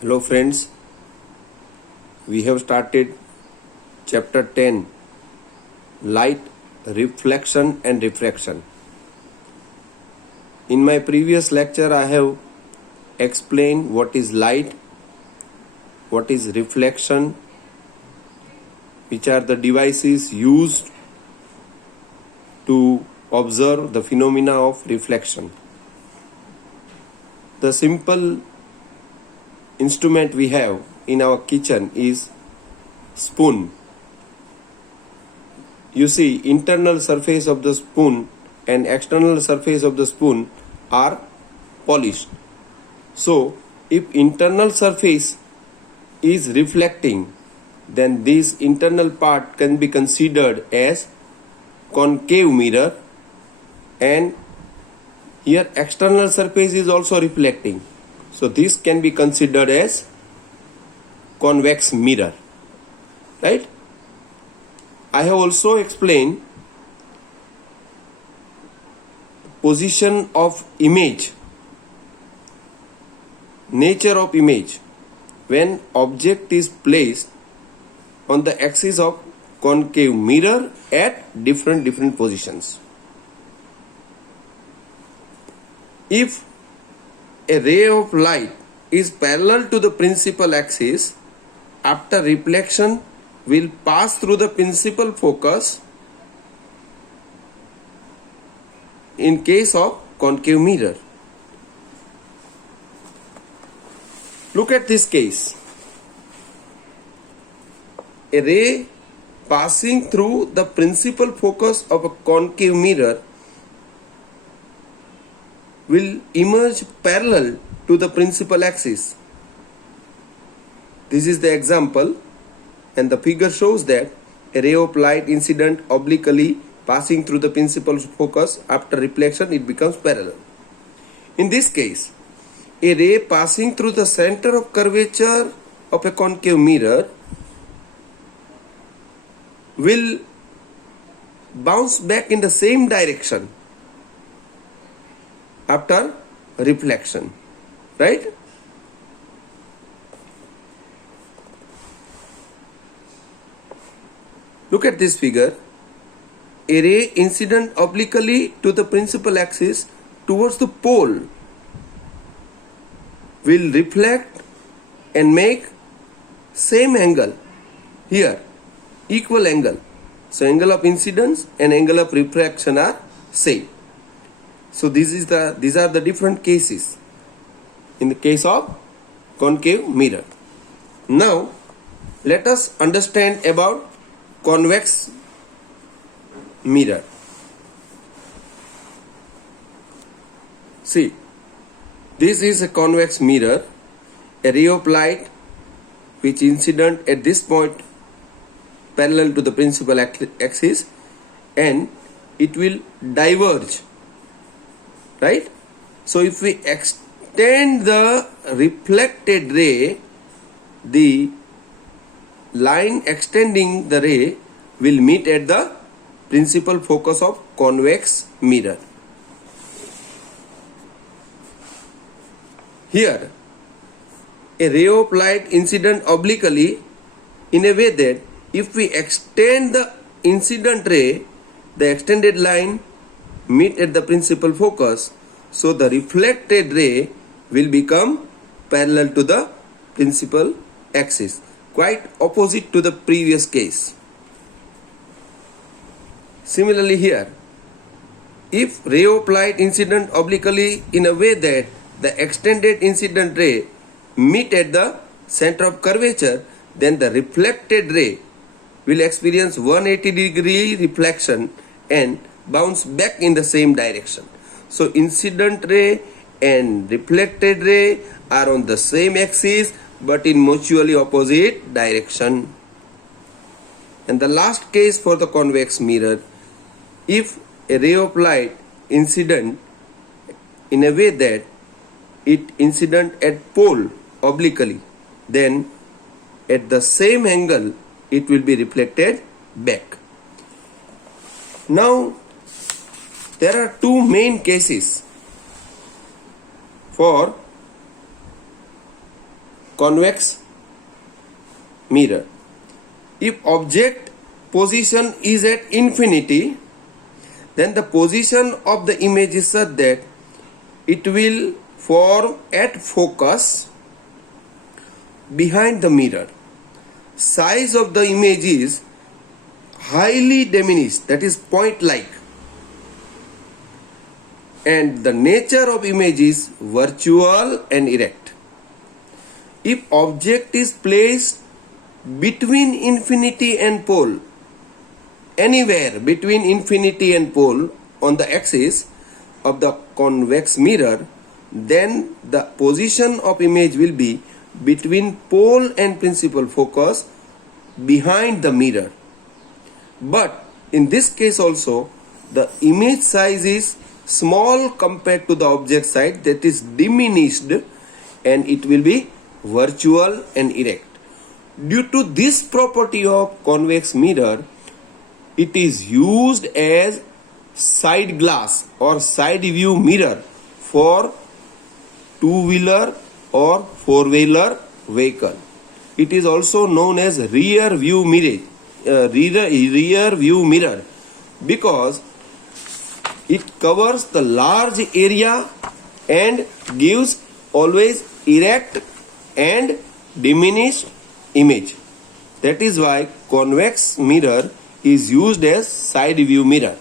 Hello friends, we have started chapter 10, Light, Reflection and Refraction. In my previous lecture I have explained what is light, what is reflection, which are the devices used to observe the phenomena of reflection. The simple instrument we have in our kitchen is spoon. You see, internal surface of the spoon and external surface of the spoon are polished. So, if internal surface is reflecting, then this internal part can be considered as concave mirror, and here external surface is also reflecting. So this can be considered as convex mirror, right? I have also explained position of image, nature of image when object is placed on the axis of concave mirror at different positions. If a ray of light is parallel to the principal axis, after reflection will pass through the principal focus in case of concave mirror. Look at this case. A ray passing through the principal focus of a concave mirror will emerge parallel to the principal axis. This is the example, and the figure shows that a ray of light incident obliquely passing through the principal focus, after reflection it becomes parallel. In this case, a ray passing through the center of curvature of a concave mirror will bounce back in the same direction after reflection, right? Look at this figure. A ray incident obliquely to the principal axis towards the pole will reflect and make same angle here, equal angle. So angle of incidence and angle of refraction are same. So these are the different cases in the case of concave mirror. Now let us understand about convex mirror. See, this is a convex mirror, a ray of light which incident at this point parallel to the principal axis, and it will diverge, right? So if we extend the reflected ray, the line extending the ray will meet at the principal focus of convex mirror. Here, a ray of light incident obliquely in a way that if we extend the incident ray, the extended line meet at the principal focus, so the reflected ray will become parallel to the principal axis, quite opposite to the previous case. Similarly here, if ray of light incident obliquely in a way that the extended incident ray meet at the center of curvature, then the reflected ray will experience 180-degree reflection and bounce back in the same direction. So incident ray and reflected ray are on the same axis but in mutually opposite direction. And the last case for the convex mirror, if a ray of light incident in a way that it incident at pole obliquely, then at the same angle it will be reflected back. Now there are two main cases for convex mirror. If object position is at infinity, then the position of the image is such that it will form at focus behind the mirror. Size of the image is highly diminished, that is point like, and the nature of image is virtual and erect. If object is placed between infinity and pole, anywhere between infinity and pole on the axis of the convex mirror, then the position of image will be between pole and principal focus behind the mirror. But in this case also, the image size is small compared to the object size, that is diminished, and it will be virtual and erect. Due to this property of convex mirror, it is used as side glass or side view mirror for two-wheeler or four-wheeler vehicle. It is also known as rear view mirror because it covers the large area and gives always erect and diminished image. That is why convex mirror is used as side view mirror.